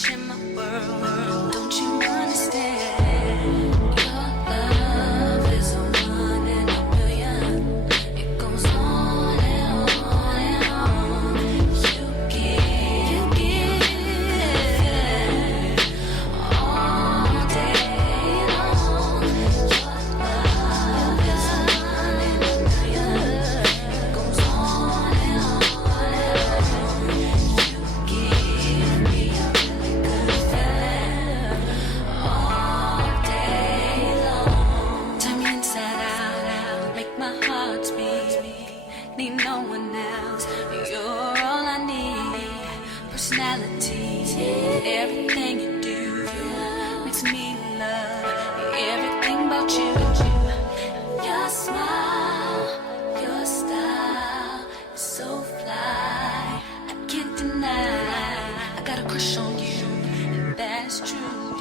share my world. Don't you understand? Your love is a one in a million. It goes on and on and on. You give all day long. Your love is a one in a million. It goes on and on and on. You give me a really good feeling all day long. Turn me inside out, make my heart speak. Need no one else, you're all I need. Personality, everything you do makes me love everything about you. Your smile, your style is so fly, I can't deny. I got a crush on you, and that's true,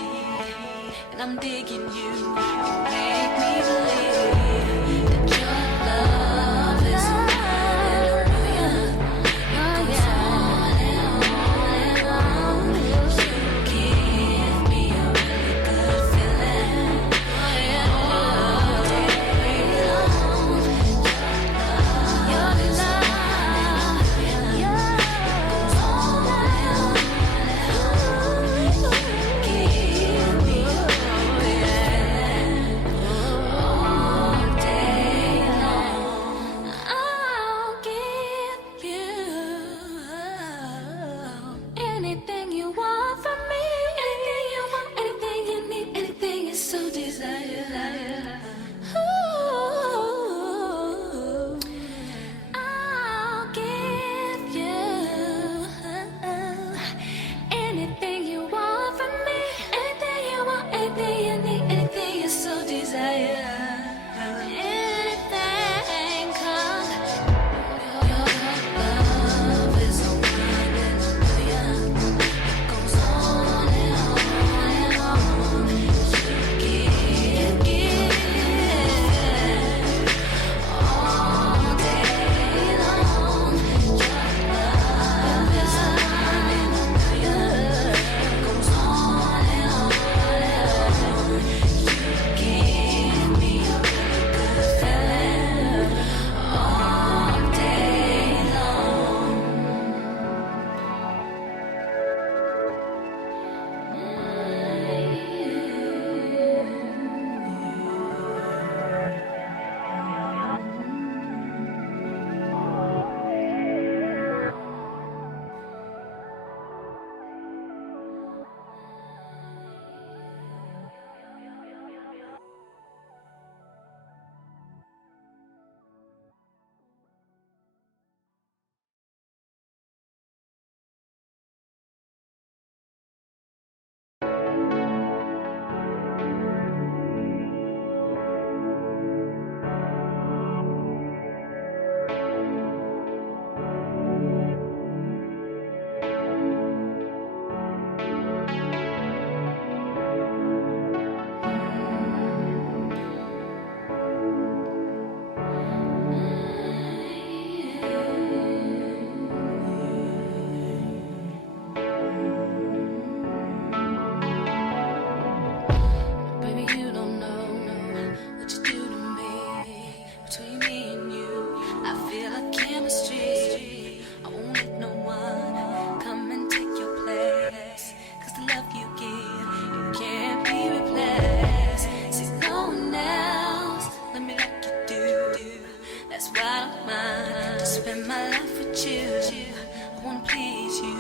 and I'm digging you. You make me believe that your love is a one in a million. It goes on and on and on. You give me a really good feeling all day long. Your love, goes on and on. You give me a really good feeling all day long. I'll give you anything you want from me. Anything you want, anything you need, anything you so desire. Ooh, I'll give you anything you want from me. Anything you want, anything you need, anything you so desire. Anything, 'cause your love is a one in a million. It goes on and on and on. You give all day long. Your love is a one in a million. It goes on and on and on. You give me a really good feeling all day long. Baby, you don't know what you do to me. Between me and you, I feel like chemistry. I won't let no one come and take your place. 'Cause the love you give, it can't be replaced. See, no one else, let me like you do. That's why I don't mind to spend my life with you. I wanna please you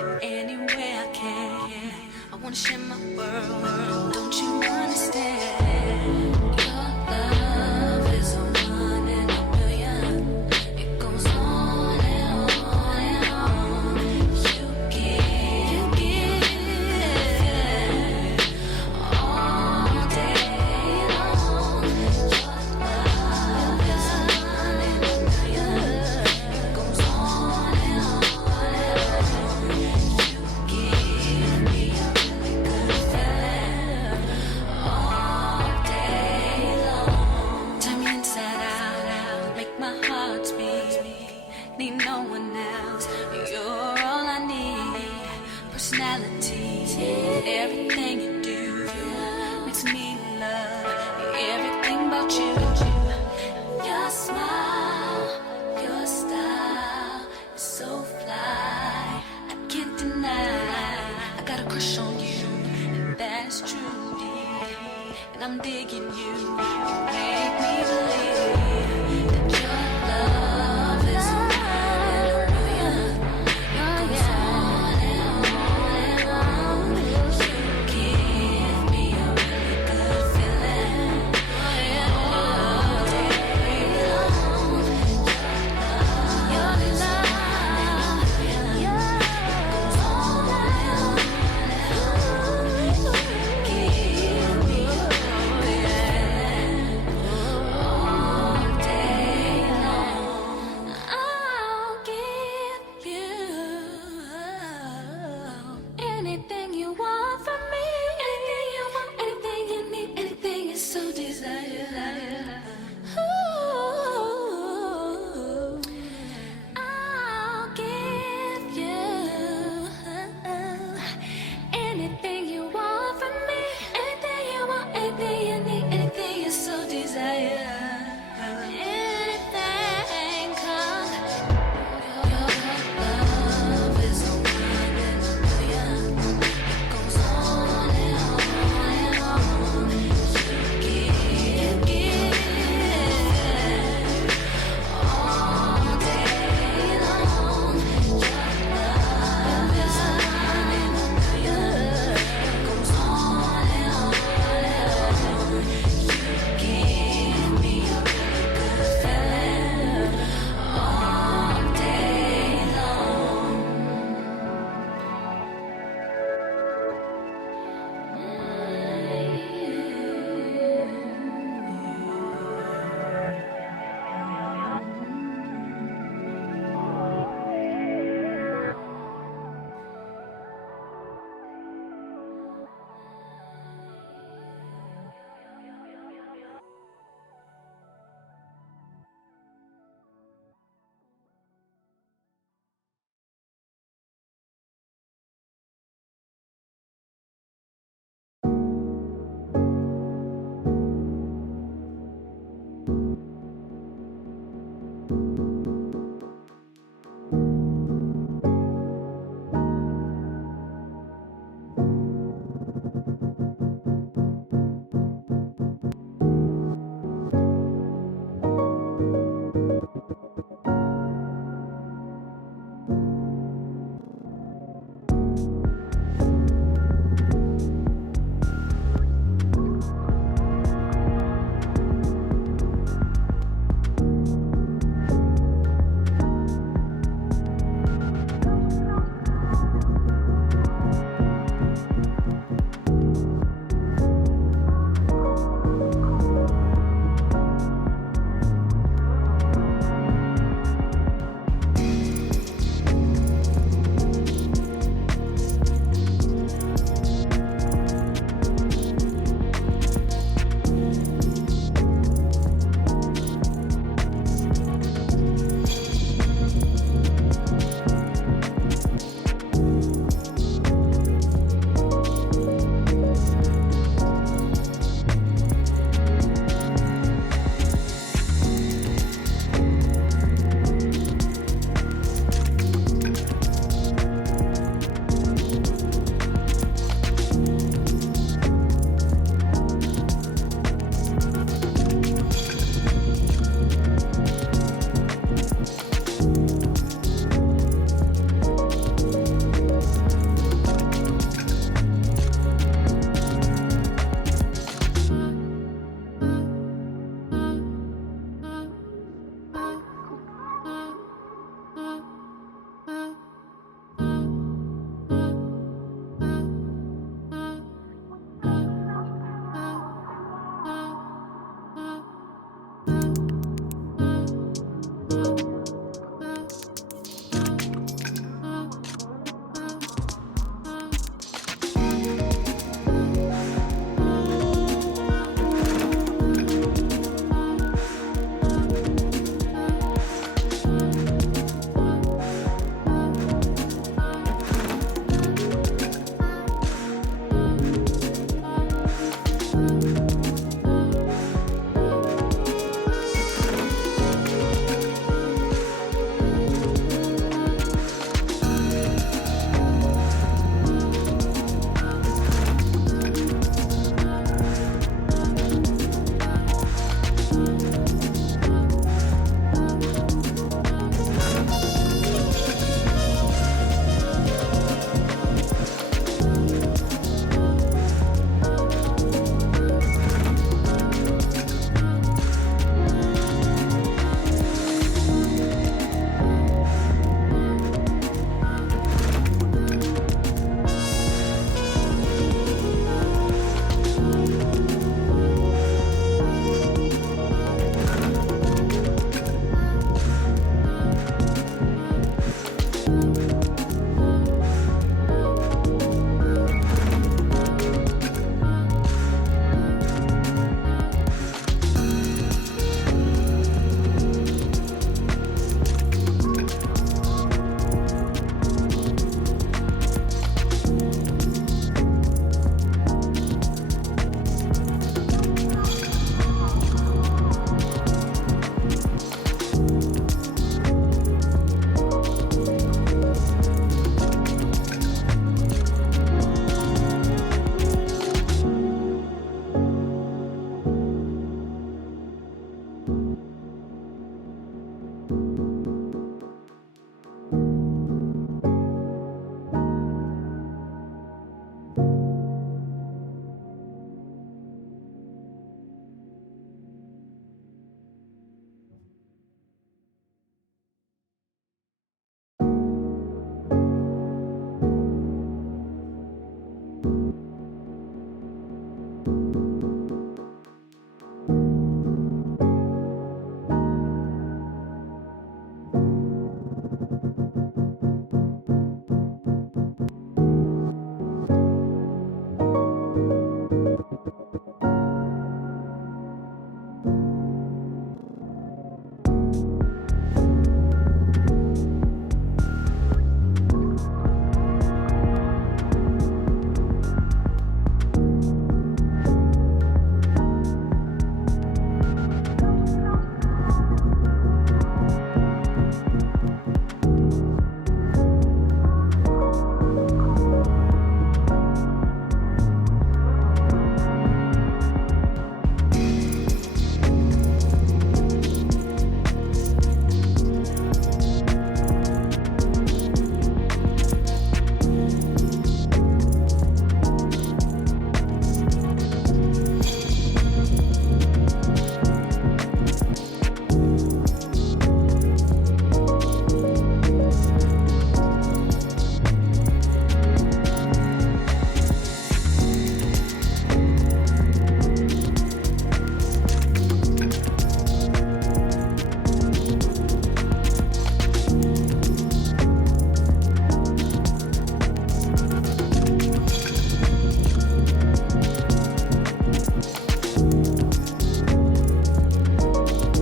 in any way I can. I wanna share my world. Don't you understand? Your love is a one in a million. It goes on and on and on. You give all day long. Your love is a one in a million. It goes on and on and on. You give me a really good feeling all Everything you do makes me love everything about you. Your smile, your style is so fly. I can't deny. I got a crush on you, and that's true, deep. And I'm digging you. You make me believe that your love is a million. It goes on and on. You give me a really good feeling. All day long. Your love, goes on and on. You give me a really good feeling. All day long. I'll give you anything you want from me. Anything you want, anything you need, anything you so desire. Ooh, I'll give you anything you want from me. Anything you want, anything you need, anything you so desire. Anything, 'cause your love is a one in a million. It goes on